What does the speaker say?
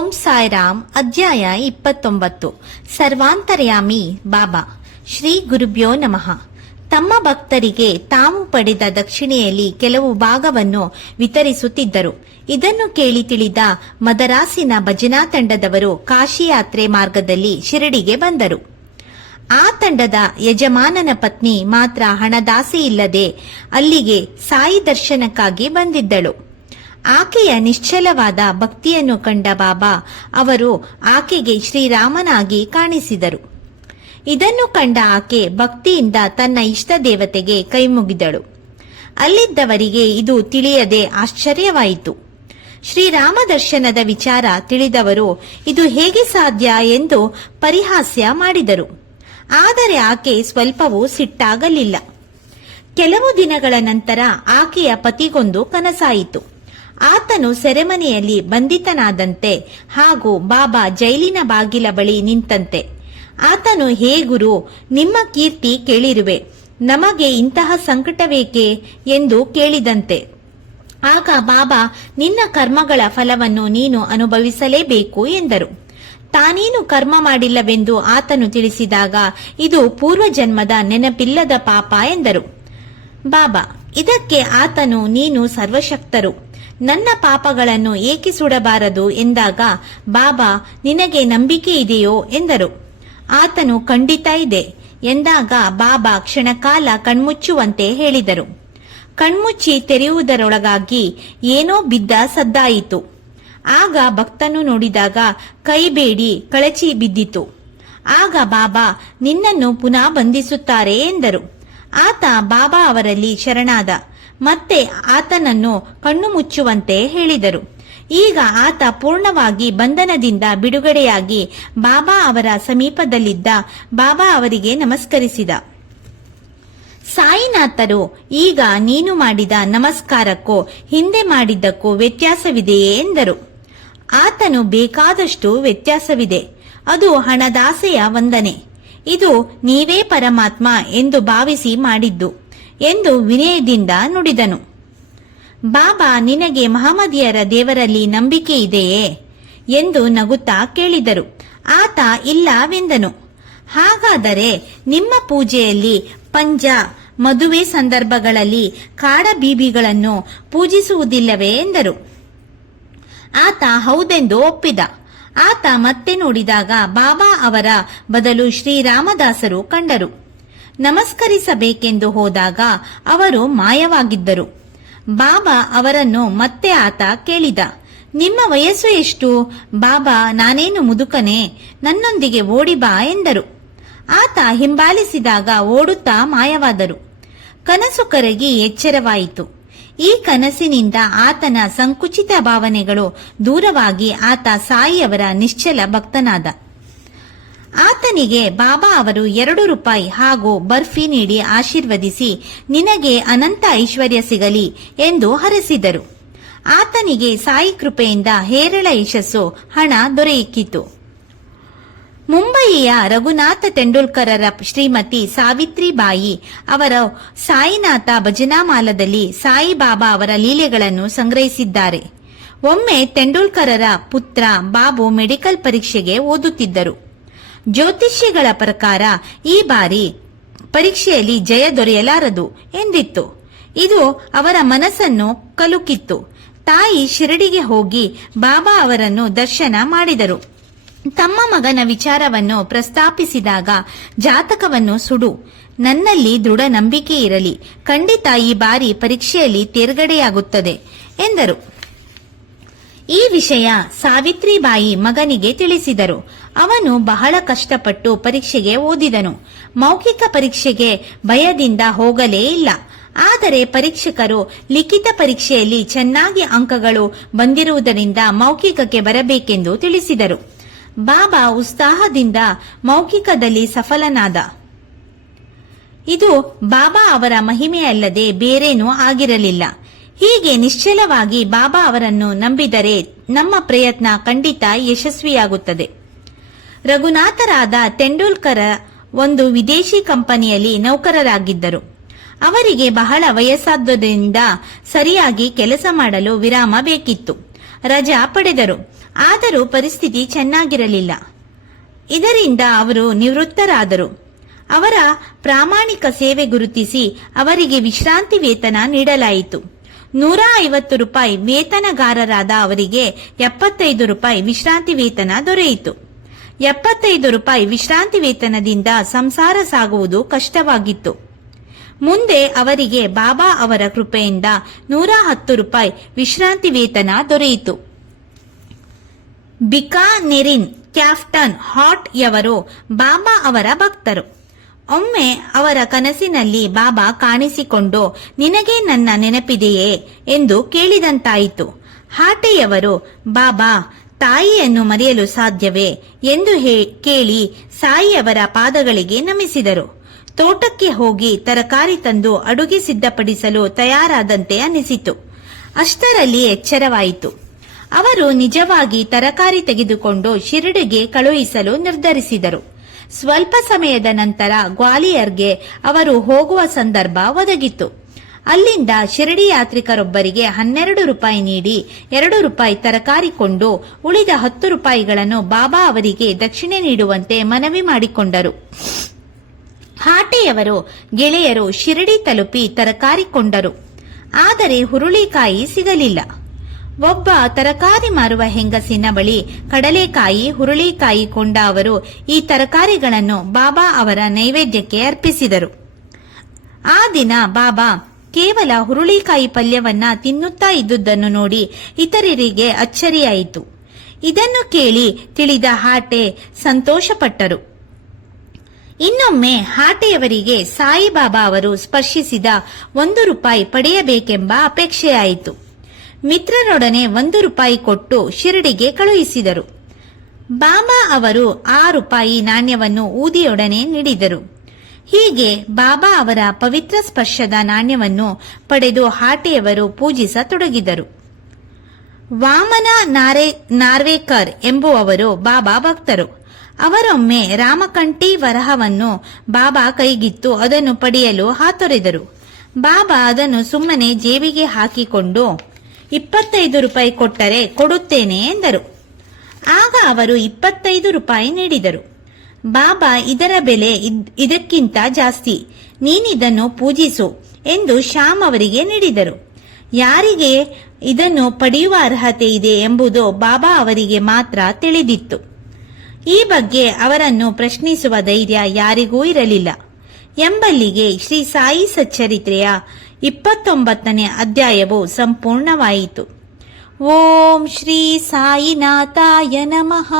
ಓಂ ಸಾಯಿರಾಮ್. ಅಧ್ಯಾಯ 29. ಸರ್ವಾಂತರ್ಯಾಮಿ ಬಾಬಾ. ಶ್ರೀ ಗುರುಭ್ಯೋ ನಮಃ. ತಮ್ಮ ಭಕ್ತರಿಗೆ ತಾವು ಪಡೆದ ದಕ್ಷಿಣೆಯಲ್ಲಿ ಕೆಲವು ಭಾಗವನ್ನು ವಿತರಿಸುತ್ತಿದ್ದರು. ಇದನ್ನು ಕೇಳಿ ತಿಳಿದ ಮದರಾಸಿನ ಭಜನಾ ತಂಡದವರು ಕಾಶಿಯಾತ್ರೆ ಮಾರ್ಗದಲ್ಲಿ ಶಿರಡಿಗೆ ಬಂದರು. ಆ ತಂಡದ ಯಜಮಾನನ ಪತ್ನಿ ಮಾತ್ರ ಹಣದಾಸೆಯಿಲ್ಲದೆ ಅಲ್ಲಿಗೆ ಸಾಯಿ ದರ್ಶನಕ್ಕಾಗಿ ಬಂದಿದ್ದಳು. ಆಕೆಯ ನಿಶ್ಚಲವಾದ ಭಕ್ತಿಯನ್ನು ಕಂಡ ಬಾಬಾ ಅವರು ಆಕೆಗೆ ಶ್ರೀರಾಮನಾಗಿ ಕಾಣಿಸಿದರು. ಇದನ್ನು ಕಂಡ ಆಕೆ ಭಕ್ತಿಯಿಂದ ತನ್ನ ಇಷ್ಟ ದೇವತೆಗೆ ಕೈಮುಗಿದಳು. ಅಲ್ಲಿದ್ದವರಿಗೆ ಇದು ತಿಳಿಯದೆ ಆಶ್ಚರ್ಯವಾಯಿತು. ಶ್ರೀರಾಮ ದರ್ಶನದ ವಿಚಾರ ತಿಳಿದವರು ಇದು ಹೇಗೆ ಸಾಧ್ಯ ಎಂದು ಪರಿಹಾಸ್ಯ ಮಾಡಿದರು. ಆದರೆ ಆಕೆ ಸ್ವಲ್ಪವೂ ಸಿಟ್ಟಾಗಲಿಲ್ಲ. ಕೆಲವು ದಿನಗಳ ನಂತರ ಆಕೆಯ ಪತಿಗೊಂದು ಕನಸಾಯಿತು. ಆತನು ಸೆರೆಮನೆಯಲ್ಲಿ ಬಂಧಿತನಾದಂತೆ ಹಾಗೂ ಬಾಬಾ ಜೈಲಿನ ಬಾಗಿಲ ಬಳಿ ನಿಂತಂತೆ. ಆತನು, ಹೇ ಗುರು, ನಿಮ್ಮ ಕೀರ್ತಿ ಕೇಳಿರುವೆ, ನಮಗೆ ಇಂತಹ ಸಂಕಟವೇಕೆ ಎಂದು ಕೇಳಿದಂತೆ. ಆಗ ಬಾಬಾ, ನಿನ್ನ ಕರ್ಮಗಳ ಫಲವನ್ನು ನೀನು ಅನುಭವಿಸಲೇಬೇಕು ಎಂದರು. ತಾನೇನು ಕರ್ಮ ಮಾಡಿಲ್ಲವೆಂದು ಆತನು ತಿಳಿಸಿದಾಗ, ಇದು ಪೂರ್ವಜನ್ಮದ ನೆನಪಿಲ್ಲದ ಪಾಪ ಎಂದರು. ಬಾಬಾ ಇದಕ್ಕೆ ಆತನು, ನೀನು ಸರ್ವಶಕ್ತರು, ನನ್ನ ಪಾಪಗಳನ್ನು ಏಕೆ ಸುಡಬಾರದು ಎಂದಾಗ ಬಾಬಾ, ನಿನಗೆ ನಂಬಿಕೆ ಇದೆಯೋ ಎಂದರು. ಆತನು, ಖಂಡಿತ ಇದೆ ಎಂದಾಗ ಬಾಬಾ ಕ್ಷಣಕಾಲ ಕಣ್ಮುಚ್ಚುವಂತೆ ಹೇಳಿದರು. ಕಣ್ಮುಚ್ಚಿ ತೆರೆಯುವುದರೊಳಗಾಗಿ ಏನೋ ಬಿದ್ದ ಸದ್ದಾಯಿತು. ಆಗ ಭಕ್ತನು ನೋಡಿದಾಗ ಕೈಬೇಡಿ ಕಳಚಿ ಬಿದ್ದಿತು. ಆಗ ಬಾಬಾ, ನಿನ್ನನ್ನು ಪುನಃ ಬಂಧಿಸುತ್ತಾರೆ ಎಂದರು. ಆತ ಬಾಬಾ ಅವರಲ್ಲಿ ಶರಣಾದ. ಮತ್ತೆ ಆತನನ್ನು ಕಣ್ಣು ಮುಚ್ಚುವಂತೆ ಹೇಳಿದರು. ಈಗ ಆತ ಪೂರ್ಣವಾಗಿ ಬಂಧನದಿಂದ ಬಿಡುಗಡೆಯಾಗಿ ಬಾಬಾ ಅವರ ಸಮೀಪದಲ್ಲಿದ್ದ. ಬಾಬಾ ಅವರಿಗೆ ನಮಸ್ಕರಿಸಿದ. ಸಾಯಿನಾಥರು, ಈಗ ನೀನು ಮಾಡಿದ ನಮಸ್ಕಾರಕ್ಕೂ ಹಿಂದೆ ಮಾಡಿದ್ದಕ್ಕೂ ವ್ಯತ್ಯಾಸವಿದೆಯೇ ಎಂದರು. ಆತನು, ಬೇಕಾದಷ್ಟು ವ್ಯತ್ಯಾಸವಿದೆ. ಅದು ಹಣದಾಸೆಯ ವಂದನೆ. ಇದು ನೀವೇ ಪರಮಾತ್ಮ ಎಂದು ಭಾವಿಸಿ ಮಾಡಿದ್ದು ಎಂದು ವಿನಯದಿಂದ ನುಡಿದನು. ಬಾಬಾ, ನಿನಗೆ ಮಹಮ್ಮದಿಯರ ದೇವರಲ್ಲಿ ನಂಬಿಕೆ ಇದೆಯೇ ಎಂದು ನಗುತ್ತಾ ಕೇಳಿದರು. ಆತ ಇಲ್ಲವೆಂದನು. ಹಾಗಾದರೆ ನಿಮ್ಮ ಪೂಜೆಯಲ್ಲಿ ಪಂಜ, ಮದುವೆ ಸಂದರ್ಭಗಳಲ್ಲಿ ಕಾಡಬೀಬಿಗಳನ್ನು ಪೂಜಿಸುವುದಿಲ್ಲವೇ ಎಂದರು. ಆತ ಹೌದೆಂದು ಒಪ್ಪಿದ. ಆತ ಮತ್ತೆ ನೋಡಿದಾಗ ಬಾಬಾ ಅವರ ಬದಲು ಶ್ರೀರಾಮದಾಸರು ಕಂಡರು. ನಮಸ್ಕರಿಸಬೇಕೆಂದು ಹೋದಾಗ ಅವರು ಮಾಯವಾಗಿದ್ದರು. ಬಾಬಾ ಅವರನ್ನು ಮತ್ತೆ ಆತ ಕೇಳಿದ. ನಿಮ್ಮ ವಯಸ್ಸು ಎಷ್ಟು? ಬಾಬಾ, ನಾನೇನು ಮುದುಕನೇ, ನನ್ನೊಂದಿಗೆ ಓಡಿ ಬಾ ಎಂದರು. ಆತ ಹಿಂಬಾಲಿಸಿದಾಗ ಓಡುತ್ತಾ ಮಾಯವಾದರು. ಕನಸು ಕರಗಿ ಎಚ್ಚರವಾಯಿತು. ಈ ಕನಸಿನಿಂದ ಆತನ ಸಂಕುಚಿತ ಭಾವನೆಗಳು ದೂರವಾಗಿ ಆತ ಸಾಯಿಯವರ ನಿಶ್ಚಲ ಭಕ್ತನಾದ. ಆತನಿಗೆ ಬಾಬಾ ಅವರು 2 ರೂಪಾಯಿ ಹಾಗೂ ಬರ್ಫಿ ನೀಡಿ ಆಶೀರ್ವದಿಸಿ, ನಿನಗೆ ಅನಂತ ಐಶ್ವರ್ಯ ಸಿಗಲಿ ಎಂದು ಹರಸಿದರು. ಆತನಿಗೆ ಸಾಯಿ ಕೃಪೆಯಿಂದ ಹೇರಳ ಯಶಸ್ಸು, ಹಣ ದೊರೆಯಿತು. ಮುಂಬಯಿಯ ರಘುನಾಥ ತೆಂಡೂಲ್ಕರರ ಶ್ರೀಮತಿ ಸಾವಿತ್ರಿಬಾಯಿ ಅವರು ಸಾಯಿನಾಥ ಭಜನಾಮಾಲದಲ್ಲಿ ಸಾಯಿಬಾಬಾ ಅವರ ಲೀಲೆಗಳನ್ನು ಸಂಗ್ರಹಿಸಿದ್ದಾರೆ. ಒಮ್ಮೆ ತೆಂಡೂಲ್ಕರರ ಪುತ್ರ ಬಾಬು ಮೆಡಿಕಲ್ ಪರೀಕ್ಷೆಗೆ ಓದುತ್ತಿದ್ದರು. ಜ್ಯೋತಿಷಿಗಳ ಪ್ರಕಾರ ಈ ಬಾರಿ ಪರೀಕ್ಷೆಯಲ್ಲಿ ಜಯ ದೊರೆಯಲಾರದು ಎಂದಿತ್ತು. ಇದು ಅವರ ಮನಸ್ಸನ್ನು ಕಲುಕಿತ್ತು. ತಾಯಿ ಶಿರಡಿಗೆ ಹೋಗಿ ಬಾಬಾ ಅವರನ್ನು ದರ್ಶನ ಮಾಡಿದರು. ತಮ್ಮ ಮಗನ ವಿಚಾರವನ್ನು ಪ್ರಸ್ತಾಪಿಸಿದಾಗ, ಜಾತಕವನ್ನು ಸುಡು, ನನ್ನಲ್ಲಿ ದೃಢ ನಂಬಿಕೆ ಇರಲಿ, ಖಂಡಿತ ಈ ಬಾರಿ ಪರೀಕ್ಷೆಯಲ್ಲಿ ತೇರ್ಗಡೆಯಾಗುತ್ತದೆ ಎಂದರು. ಈ ವಿಷಯ ಸಾವಿತ್ರಿಬಾಯಿ ಮಗನಿಗೆ ತಿಳಿಸಿದರು. ಅವನು ಬಹಳ ಕಷ್ಟಪಟ್ಟು ಪರೀಕ್ಷೆಗೆ ಓದಿದನು. ಮೌಖಿಕ ಪರೀಕ್ಷೆಗೆ ಭಯದಿಂದ ಹೋಗಲೇ ಇಲ್ಲ. ಆದರೆ ಪರೀಕ್ಷಕರು ಲಿಖಿತ ಪರೀಕ್ಷೆಯಲ್ಲಿ ಚೆನ್ನಾಗಿ ಅಂಕಗಳು ಬಂದಿರುವುದರಿಂದ ಮೌಖಿಕಕ್ಕೆ ಬರಬೇಕೆಂದು ತಿಳಿಸಿದರು. ಬಾಬಾ ಉತ್ಸಾಹದಿಂದ ಮೌಖಿಕದಲ್ಲಿ ಸಫಲನಾದ. ಇದು ಬಾಬಾ ಅವರ ಮಹಿಮೆಯಲ್ಲದೆ ಬೇರೇನೂ ಆಗಿರಲಿಲ್ಲ. ಹೀಗೆ ನಿಶ್ಚಲವಾಗಿ ಬಾಬಾ ಅವರನ್ನು ನಂಬಿದರೆ ನಮ್ಮ ಪ್ರಯತ್ನ ಖಂಡಿತ ಯಶಸ್ವಿಯಾಗುತ್ತದೆ. ರಘುನಾಥರಾದ ತೆಂಡೂಲ್ಕರ ಒಂದು ವಿದೇಶಿ ಕಂಪನಿಯಲ್ಲಿ ನೌಕರರಾಗಿದ್ದರು. ಅವರಿಗೆ ಬಹಳ ವಯಸ್ಸಾದ್ದರಿಂದ ಸರಿಯಾಗಿ ಕೆಲಸ ಮಾಡಲು ವಿರಾಮ ಬೇಕಿತ್ತು. ರಜಾ ಪಡೆದರು. ಆದರೂ ಪರಿಸ್ಥಿತಿ ಚೆನ್ನಾಗಿರಲಿಲ್ಲ. ಇದರಿಂದ ಅವರು ನಿವೃತ್ತರಾದರು. ಅವರ ಪ್ರಾಮಾಣಿಕ ಸೇವೆ ಗುರುತಿಸಿ ಅವರಿಗೆ ವಿಶ್ರಾಂತಿ ವೇತನ ನೀಡಲಾಯಿತು. 150 ರೂಪಾಯಿ ವೇತನಗಾರರಾದ ಅವರಿಗೆ 75 ರೂಪಾಯಿ ವಿಶ್ರಾಂತಿ ವೇತನ ದೊರೆಯಿತು. 75 ರೂಪಾಯಿ ವಿಶ್ರಾಂತಿ ವೇತನದಿಂದ ಸಂಸಾರ ಸಾಗುವುದು ಕಷ್ಟವಾಗಿತ್ತು. ಮುಂದೆ ಅವರಿಗೆ ಬಾಬಾ ಅವರ ಕೃಪೆಯಿಂದ 110 ರೂಪಾಯಿ ವಿಶ್ರಾಂತಿ ವೇತನ ದೊರೆಯಿತು. ಬಿಕಾನೆರಿನ್ ಕ್ಯಾಪ್ಟನ್ ಹಾಟ್ ಯವರು ಬಾಬಾ ಅವರ ಭಕ್ತರು. ಒಮ್ಮೆ ಅವರ ಕನಸಿನಲ್ಲಿ ಬಾಬಾ ಕಾಣಿಸಿಕೊಂಡು ನಿನಗೆ ನನ್ನ ನೆನಪಿದೆಯೇ ಎಂದು ಕೇಳಿದಂತಾಯಿತು. ಹಾಟೆಯವರು ಬಾಬಾ ತಾಯಿಯನ್ನು ಮರೆಯಲು ಸಾಧ್ಯವೇ ಎಂದು ಕೇಳಿ ಸಾಯಿಯವರ ಪಾದಗಳಿಗೆ ನಮಿಸಿದರು. ತೋಟಕ್ಕೆ ಹೋಗಿ ತರಕಾರಿ ತಂದು ಅಡುಗೆ ಸಿದ್ಧಪಡಿಸಲು ತಯಾರಾದಂತೆ ಅನಿಸಿತು. ಅಷ್ಟರಲ್ಲಿ ಎಚ್ಚರವಾಯಿತು. ಅವರು ನಿಜವಾಗಿ ತರಕಾರಿ ತೆಗೆದುಕೊಂಡು ಶಿರಡಿಗೆ ಕಳುಹಿಸಲು ನಿರ್ಧರಿಸಿದರು. ಸ್ವಲ್ಪ ಸಮಯದ ನಂತರ ಗ್ವಾಲಿಯರ್ಗೆ ಅವರು ಹೋಗುವ ಸಂದರ್ಭ ಒದಗಿತು. ಅಲ್ಲಿಂದ ಶಿರಡಿ ಯಾತ್ರಿಕರೊಬ್ಬರಿಗೆ 12 ರೂಪಾಯಿ ನೀಡಿ 2 ರೂಪಾಯಿ ತರಕಾರಿ ಕೊಂಡು ಉಳಿದ 10 ರೂಪಾಯಿಗಳನ್ನು ಬಾಬಾ ಅವರಿಗೆ ದಕ್ಷಿಣೆ ನೀಡುವಂತೆ ಮನವಿ ಮಾಡಿಕೊಂಡರು. ಹಾಟೆಯವರು ಗೆಳೆಯರು ಶಿರಡಿ ತಲುಪಿ ತರಕಾರಿ ಕೊಂಡರು. ಆದರೆ ಹುರುಳಿಕಾಯಿ ಸಿಗಲಿಲ್ಲ. ಒಬ್ಬ ತರಕಾರಿ ಮಾರುವ ಹೆಂಗಸಿನ ಬಳಿ ಕಡಲೆಕಾಯಿ, ಹುರುಳಿಕಾಯಿ ಕೊಂಡ ಅವರು ಈ ತರಕಾರಿಗಳನ್ನು ಬಾಬಾ ಅವರ ನೈವೇದ್ಯಕ್ಕೆ ಅರ್ಪಿಸಿದರು. ಆ ದಿನ ಬಾಬಾ ಕೇವಲ ಹುರುಳಿಕಾಯಿ ಪಲ್ಯವನ್ನ ತಿನ್ನುತ್ತಾ ಇದ್ದುದನ್ನು ನೋಡಿ ಇತರರಿಗೆ ಅಚ್ಚರಿಯಾಯಿತು. ಇದನ್ನು ಕೇಳಿ ತಿಳಿದ ಹಾಟೆ ಸಂತೋಷಪಟ್ಟರು. ಇನ್ನೊಮ್ಮೆ ಹಾಟೆಯವರಿಗೆ ಸಾಯಿಬಾಬಾ ಅವರು ಸ್ಪರ್ಶಿಸಿದ 1 ರೂಪಾಯಿ ಪಡೆಯಬೇಕೆಂಬ ಅಪೇಕ್ಷೆಯಾಯಿತು. ಮಿತ್ರರೊಡನೆ 1 ರೂಪಾಯಿ ಕೊಟ್ಟು ಶಿರಡಿಗೆ ಕಳುಹಿಸಿದರು. ಬಾಬಾ ಅವರು 6 ರೂಪಾಯಿ ನಾಣ್ಯವನ್ನು ಊದಿಯೊಡನೆ ನೀಡಿದರು. ಹೀಗೆ ಬಾಬಾ ಅವರ ಪವಿತ್ರ ಸ್ಪರ್ಶದ ನಾಣ್ಯವನ್ನು ಪಡೆದು ಹಾಟೆಯವರು ಪೂಜಿಸತೊಡಗಿದರು. ವಾಮನ ನಾರ್ವೇಕರ್ ಎಂಬುವವರು ಬಾಬಾ ಭಕ್ತರು. ಅವರೊಮ್ಮೆ ರಾಮಕಂಠಿ ವರಹವನ್ನು ಬಾಬಾ ಕೈಗಿತ್ತು ಅದನ್ನು ಪಡೆಯಲು ಹಾತೊರೆದರು. ಬಾಬಾ ಅದನ್ನು ಸುಮ್ಮನೆ ಜೇಬಿಗೆ ಹಾಕಿಕೊಂಡು 25 ರೂಪಾಯಿ ಕೊಟ್ಟರೆ ಕೊಡುತ್ತೇನೆ ಎಂದರು. ಆಗ ಅವರು 25 ರೂಪಾಯಿ ನೀಡಿದರು. ಬಾಬಾ ಇದರ ಬೆಲೆ ಇದಕ್ಕಿಂತ ಜಾಸ್ತಿ, ನೀನಿದನ್ನು ಪೂಜಿಸು ಎಂದು ಶ್ಯಾಮ್ ಅವರಿಗೆ ನೀಡಿದರು. ಯಾರಿಗೆ ಇದನ್ನು ಪಡೆಯುವ ಅರ್ಹತೆ ಇದೆ ಎಂಬುದು ಬಾಬಾ ಅವರಿಗೆ ಮಾತ್ರ ತಿಳಿದಿತ್ತು. ಈ ಬಗ್ಗೆ ಅವರನ್ನು ಪ್ರಶ್ನಿಸುವ ಧೈರ್ಯ ಯಾರಿಗೂ ಇರಲಿಲ್ಲ. ಎಂಬಲ್ಲಿಗೆ ಶ್ರೀ ಸಾಯಿ ಸಚ್ಚರಿತ್ರೆಯ 29ನೇ ಅಧ್ಯಾಯವು ಸಂಪೂರ್ಣವಾಯಿತು. ಓಂ ಶ್ರೀ ಸಾಯಿನಾಥಾಯ ನಮಃ.